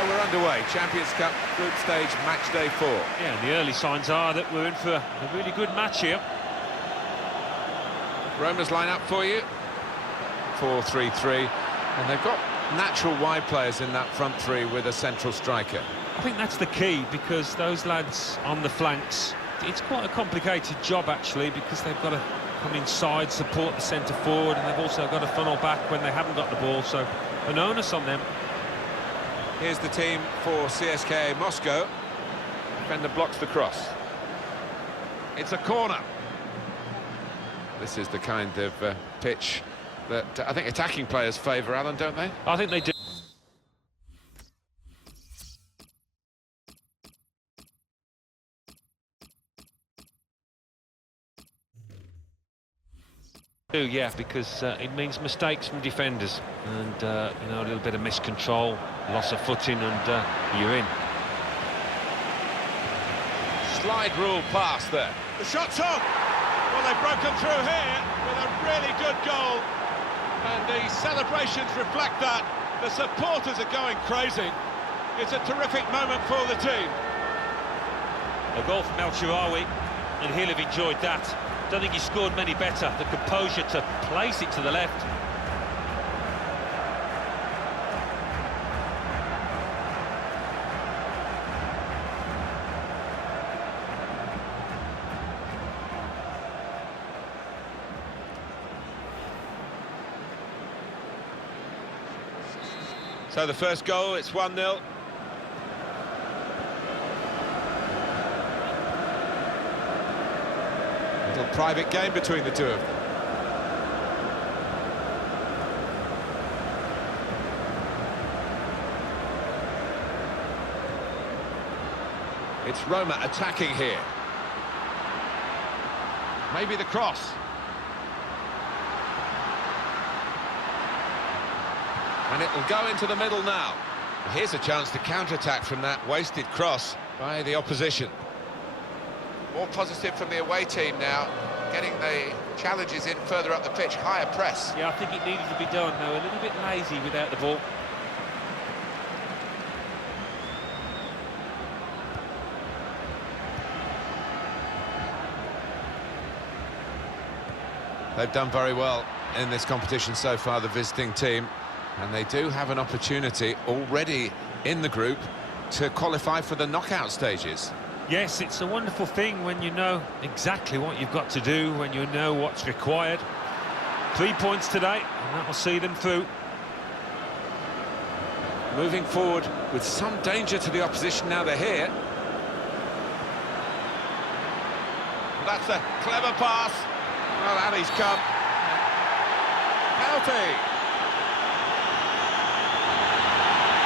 Well, we're underway. Champions Cup group stage, match day 4. Yeah, and the early signs are that we're in for a really good match here. Roma's line up for you. 4-3-3. And they've got natural wide players in that front three with a central striker. I think that's the key, because those lads on the flanks, it's quite a complicated job actually, because they've got to come inside, support the centre forward, and they've also got to funnel back when they haven't got the ball, so an onus on them. Here's the team for CSKA Moscow. Defender blocks the cross. It's a corner. This is the kind of pitch that I think attacking players favour, Alan, don't they? I think they do. Yeah, because it means mistakes from defenders, and you know, a little bit of miscontrol, loss of footing, and you're in. Slide rule pass there. The shot's on. Well, they've broken through here with a really good goal, and the celebrations reflect that. The supporters are going crazy. It's a terrific moment for the team. A goal from El Shaarawy, and he'll have enjoyed that. Don't think he scored many better. The composure to place it to the left. So the first goal, it's 1-0. Little private game between the two of them. It's Roma attacking here. Maybe the cross. And it'll go into the middle now. Here's a chance to counter-attack from that wasted cross by the opposition. More positive from the away team now, getting the challenges in further up the pitch, higher press. Yeah, I think it needed to be done, though. A little bit lazy without the ball. They've done very well in this competition so far, the visiting team, and they do have an opportunity already in the group to qualify for the knockout stages. Yes, it's a wonderful thing when you know exactly what you've got to do, when you know what's required. 3 points today, and that will see them through. Moving forward with some danger to the opposition now they're here. That's a clever pass. Well, Ali's come. Penalty.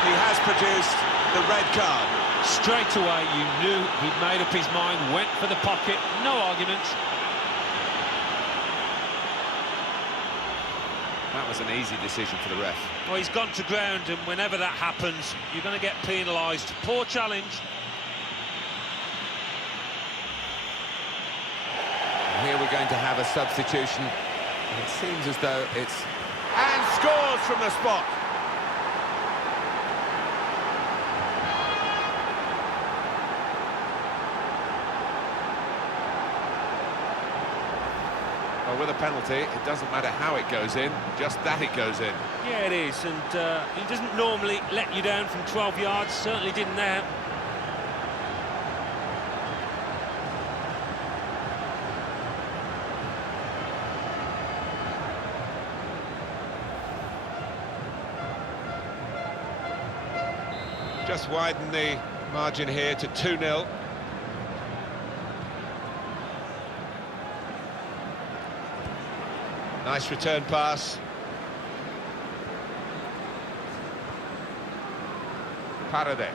He has produced the red card. Straight away, you knew he'd made up his mind, went for the pocket, no arguments. That was an easy decision for the ref. Well, he's gone to ground, and whenever that happens, you're going to get penalised. Poor challenge. And here we're going to have a substitution. It seems as though it's... And scores from the spot. Well, with a penalty, it doesn't matter how it goes in, just that it goes in. Yeah, it is, and he doesn't normally let you down from 12 yards, certainly didn't there. Just widen the margin here to 2-0. Nice return pass. Paredes.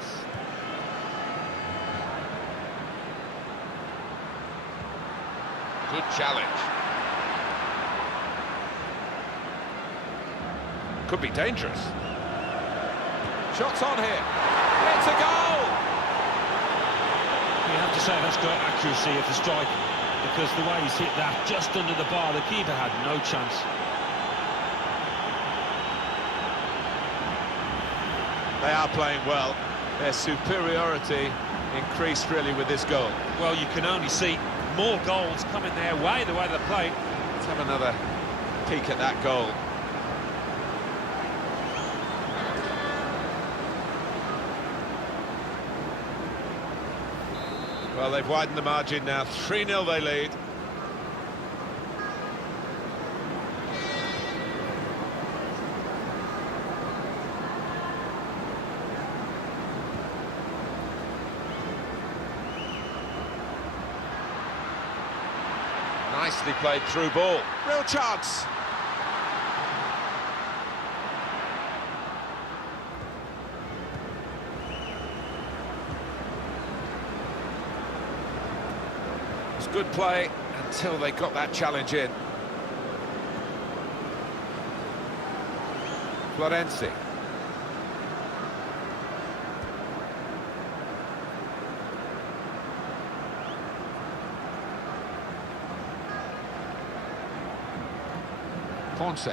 Good challenge. Could be dangerous. Shots on here. It's a goal! You have to say that's great accuracy of the strike, because the way he's hit that just under the bar, the keeper had no chance. They are playing well. Their superiority increased really with this goal. Well, you can only see more goals coming their way, the way they play. Let's have another peek at that goal. Well, they've widened the margin now. 3-0 they lead. Nicely played through ball. Real chance. It was good play until they got that challenge in. Florenzi. Ponce.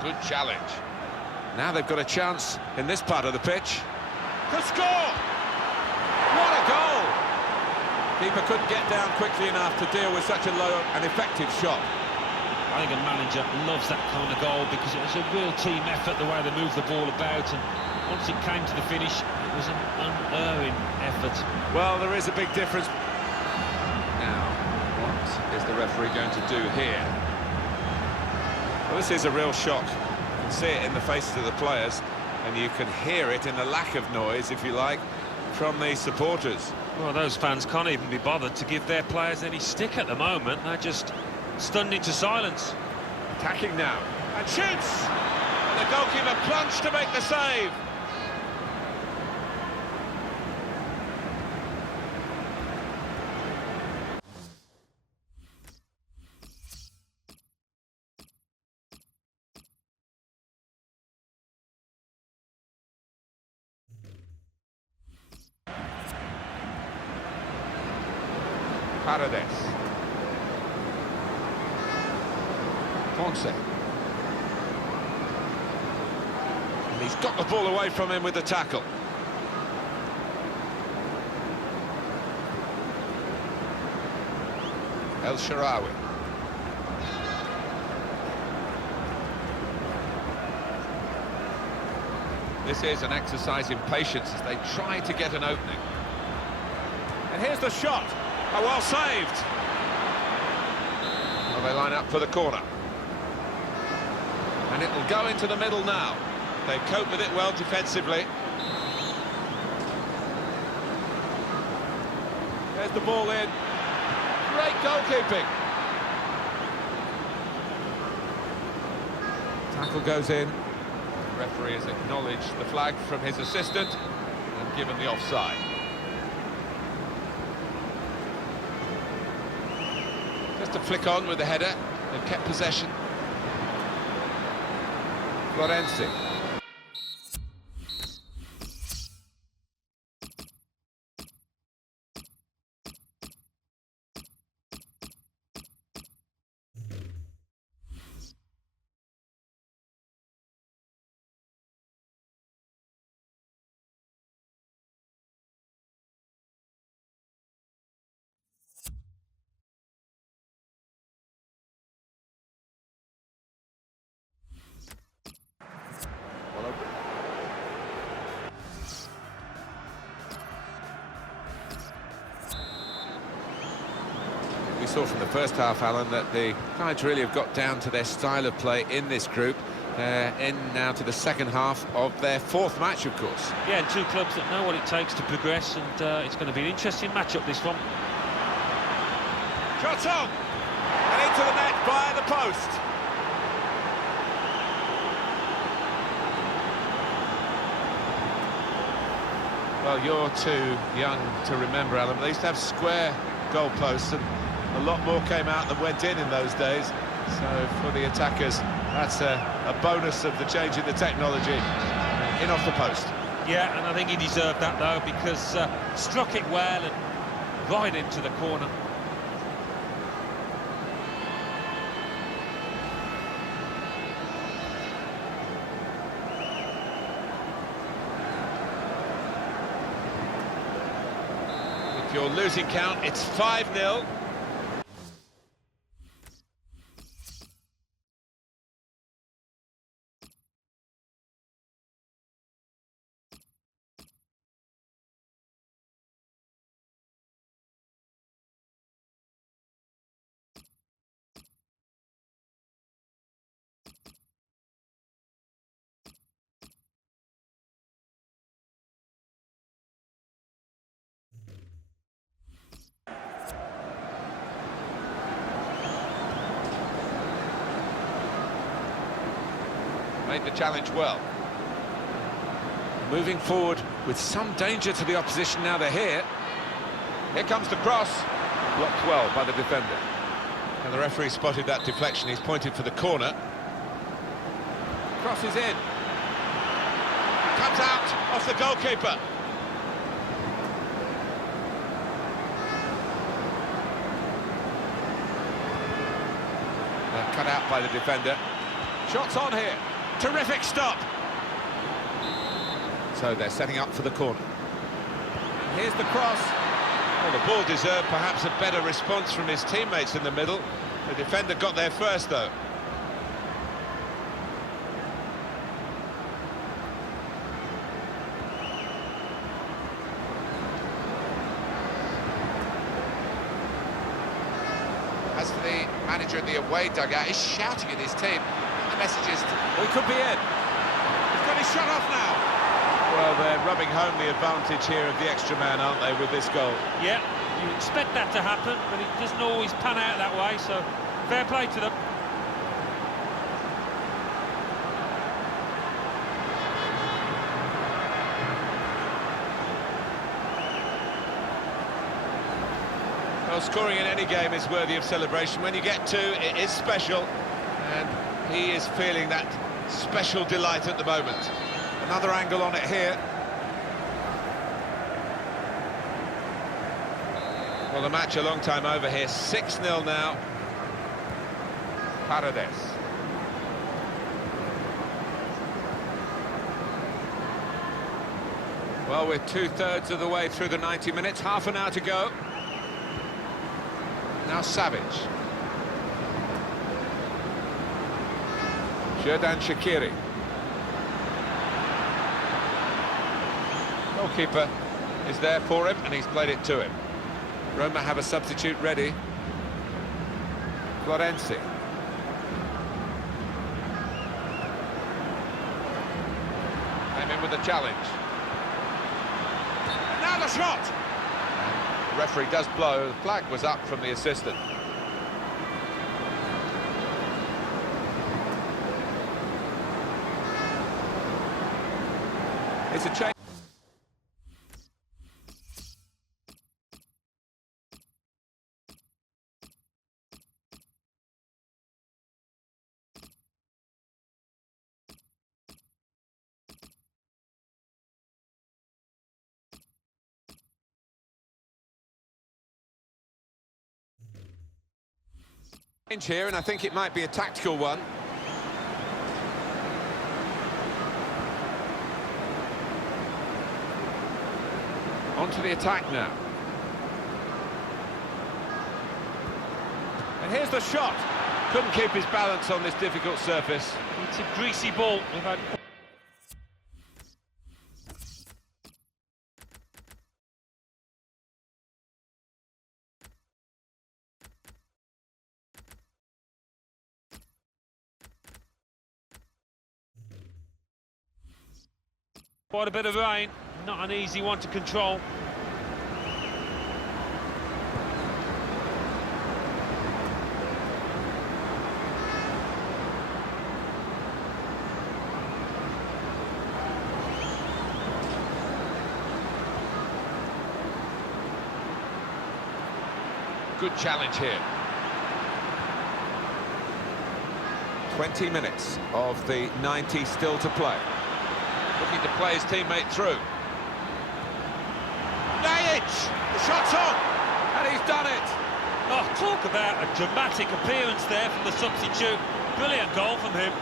Good challenge. Now they've got a chance in this part of the pitch. To score! What a goal! Keeper couldn't get down quickly enough to deal with such a low and effective shot. I think a manager loves that kind of goal because it was a real team effort, the way they moved the ball about, and once it came to the finish, it was an unerring effort. Well, there is a big difference. Now, what is the referee going to do here? Well, this is a real shock. You can see it in the faces of the players, and you can hear it in the lack of noise, if you like, from the supporters. Well, those fans can't even be bothered to give their players any stick at the moment. They're just stunned into silence. Attacking now, and shoots! And the goalkeeper plunged to make the save. Paredes. Ponce. And he's got the ball away from him with the tackle. El Shaarawy. This is an exercise in patience as they try to get an opening. And here's the shot. Oh, well saved. Well, they line up for the corner. And it'll go into the middle now. They cope with it well defensively. There's the ball in. Great goalkeeping. Tackle goes in. The referee has acknowledged the flag from his assistant and given the offside. Just a flick on with the header. They've kept possession. Florenzi. We saw from the first half, Alan, that the Tides really have got down to their style of play in this group. In now to the second half of their fourth match, of course. Yeah, and two clubs that know what it takes to progress, and it's going to be an interesting matchup, this one. Shot on! And into the net via the post. Well, you're too young to remember, Alan, but they used to have square goalposts, and a lot more came out than went in those days. So for the attackers, that's a bonus of the change in the technology. In off the post. Yeah, and I think he deserved that, though, because struck it well and right into the corner. If you're losing count, it's 5-0. Made the challenge well. Moving forward with some danger to the opposition now they're here. Here comes the cross. Blocked well by the defender. And the referee spotted that deflection. He's pointed for the corner. Cross is in. Comes out off the goalkeeper. Cut out by the defender. Shots on here. Terrific stop. So they're setting up for the corner. And here's the cross. Well, the ball deserved perhaps a better response from his teammates in the middle. The defender got there first, though. As for the manager in the away dugout, he's shouting at his team. The message is, well, he could be in. He's got his shot off now. Well, they're rubbing home the advantage here of the extra man, aren't they, with this goal? Yeah, you expect that to happen, but it doesn't always pan out that way, so fair play to them. Well, scoring in any game is worthy of celebration. When you get two, it is special, and he is feeling that special delight at the moment. Another angle on it here. Well, the match a long time over here. 6-0 now. Paredes. Well, we're two-thirds of the way through the 90 minutes. Half an hour to go. Now Savage. Xherdan Shaqiri. Goalkeeper is there for him, and he's played it to him. Roma have a substitute ready. Florenzi. Came in with a challenge. And now the shot! The referee does blow. The flag was up from the assistant. It's a change. Here, and I think it might be a tactical one. On to the attack now. And here's the shot. Couldn't keep his balance on this difficult surface. It's a greasy ball. We've had quite a bit of rain, not an easy one to control. Good challenge here. 20 minutes of the 90 still to play. Looking to play his teammate through. Najic! The shot's on! And he's done it! Oh, talk about a dramatic appearance there from the substitute. Brilliant goal from him.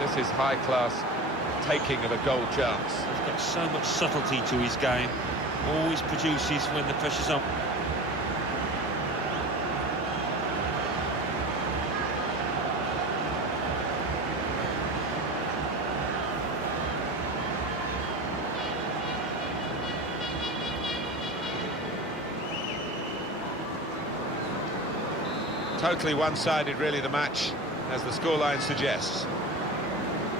This is high-class taking of a goal chance. He's got so much subtlety to his game. Always produces when the pressure's on. Totally one-sided, really, the match, as the scoreline suggests.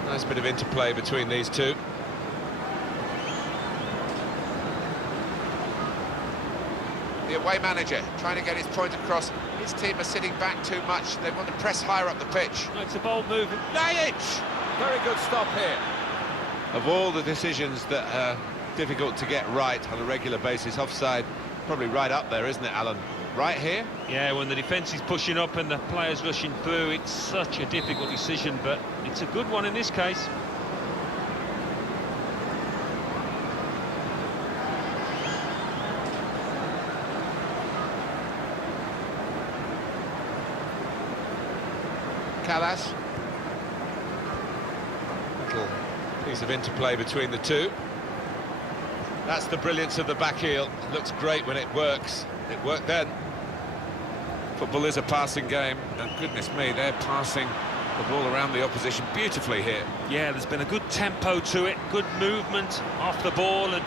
Nice bit of interplay between these two. The away manager trying to get his point across. His team are sitting back too much. They want to press higher up the pitch. It's a bold move. Najic! Very good stop here. Of all the decisions that are difficult to get right on a regular basis, offside probably right up there, isn't it, Alan? Right here? Yeah, when the defence is pushing up and the players rushing through, it's such a difficult decision, but it's a good one in this case. Callas. Little piece of interplay between the two. That's the brilliance of the back heel. It looks great when it works. It worked then. Football is a passing game, and goodness me, they're passing the ball around the opposition beautifully here. Yeah, there's been a good tempo to it, good movement off the ball, and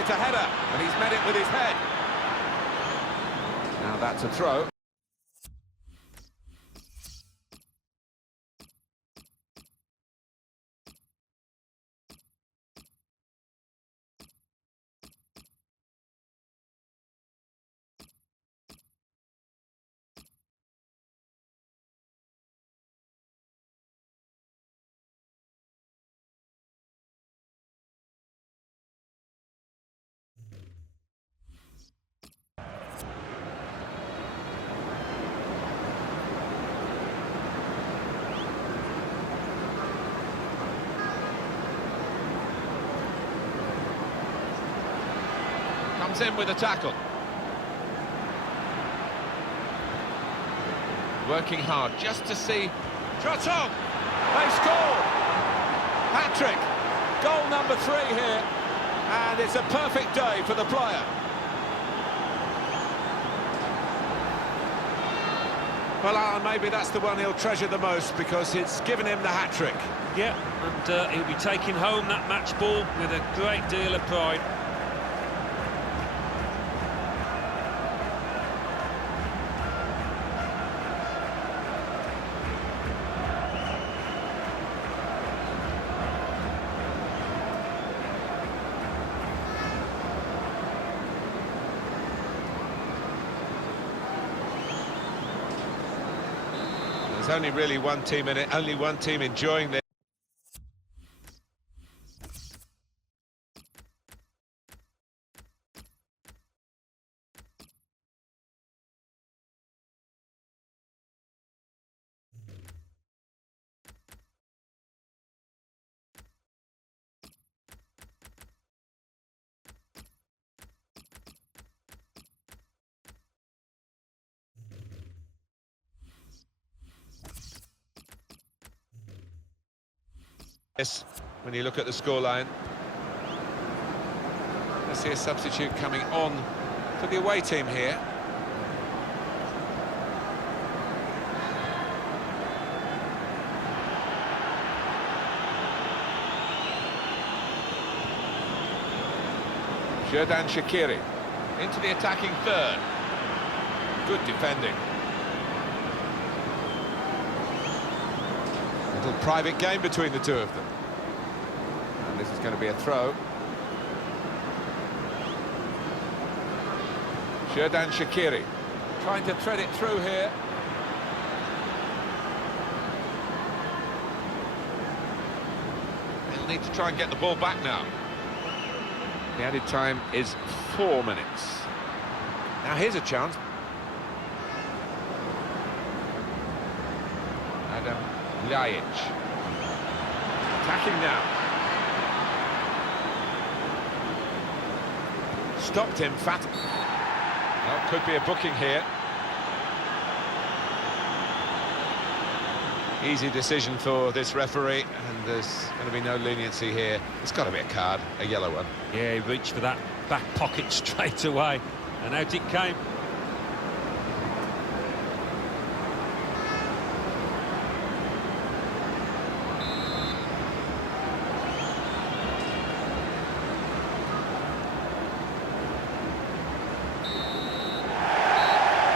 it's a header, and he's met it with his head. Now that's a throw. Comes in with a tackle. Working hard just to see. Shot on! They score! Hat-trick! Goal number 3 here. And it's a perfect day for the player. Well, Alan, maybe that's the one he'll treasure the most because it's given him the hat-trick. yeah, and he'll be taking home that match ball with a great deal of pride. There's only really one team in it, only one team enjoying this. Yes, when you look at the scoreline. Let's see a substitute coming on for the away team here. Xherdan Shaqiri into the attacking third. Good defending. Little private game between the two of them. And this is going to be a throw. Xherdan Shaqiri trying to thread it through here. They'll need to try and get the ball back now. The added time is 4 minutes. Now here's a chance. Najic. Attacking now. Stopped him, fat. Well, could be a booking here. Easy decision for this referee, and there's going to be no leniency here. It's got to be a card, a yellow one. Yeah, he reached for that back pocket straight away, and out it came.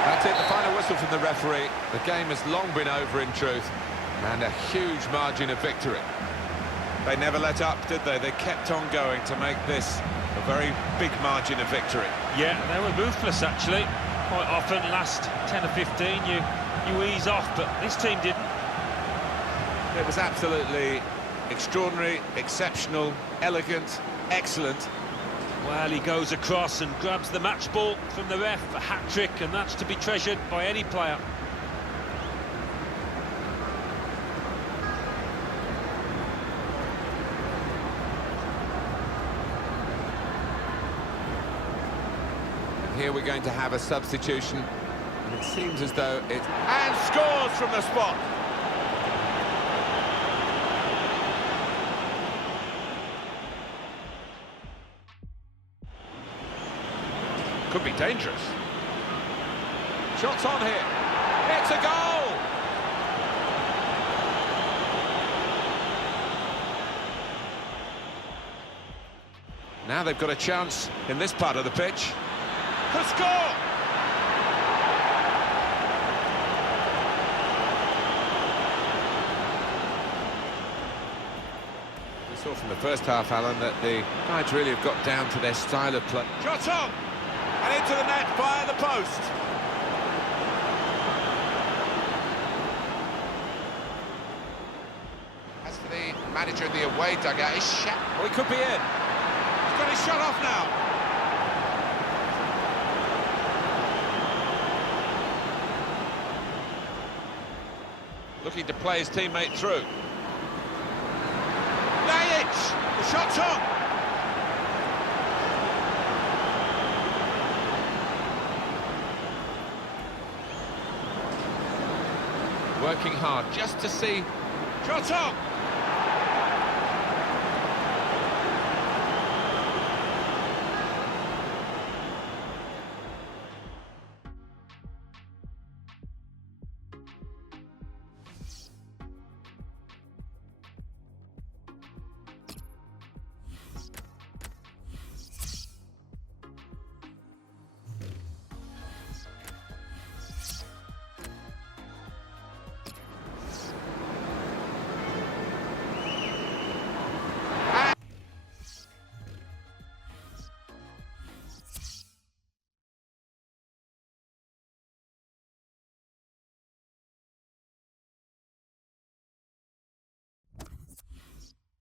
That's it, the final whistle from the referee. The game has long been over in truth, and a huge margin of victory. They never let up, did they? They kept on going to make this a very big margin of victory. Yeah, they were ruthless actually. Quite often, last 10 or 15, you ease off, but this team didn't. It was absolutely extraordinary, exceptional, elegant, excellent. Well, he goes across and grabs the match ball from the ref, a hat-trick, and that's to be treasured by any player. Here we're going to have a substitution, and it seems as though it... And scores from the spot! Could be dangerous. Shots on here. It's a goal! Now they've got a chance in this part of the pitch to score! We saw from the first half, Alan, that the guys really have got down to their style of play. Shot on! And into the net via the post. As for the manager in the away dugout, his shot... Oh, he could be in. He's got his shot off now. Looking to play his teammate through. Lajic! The shot's on! Working hard just to see... Shot on!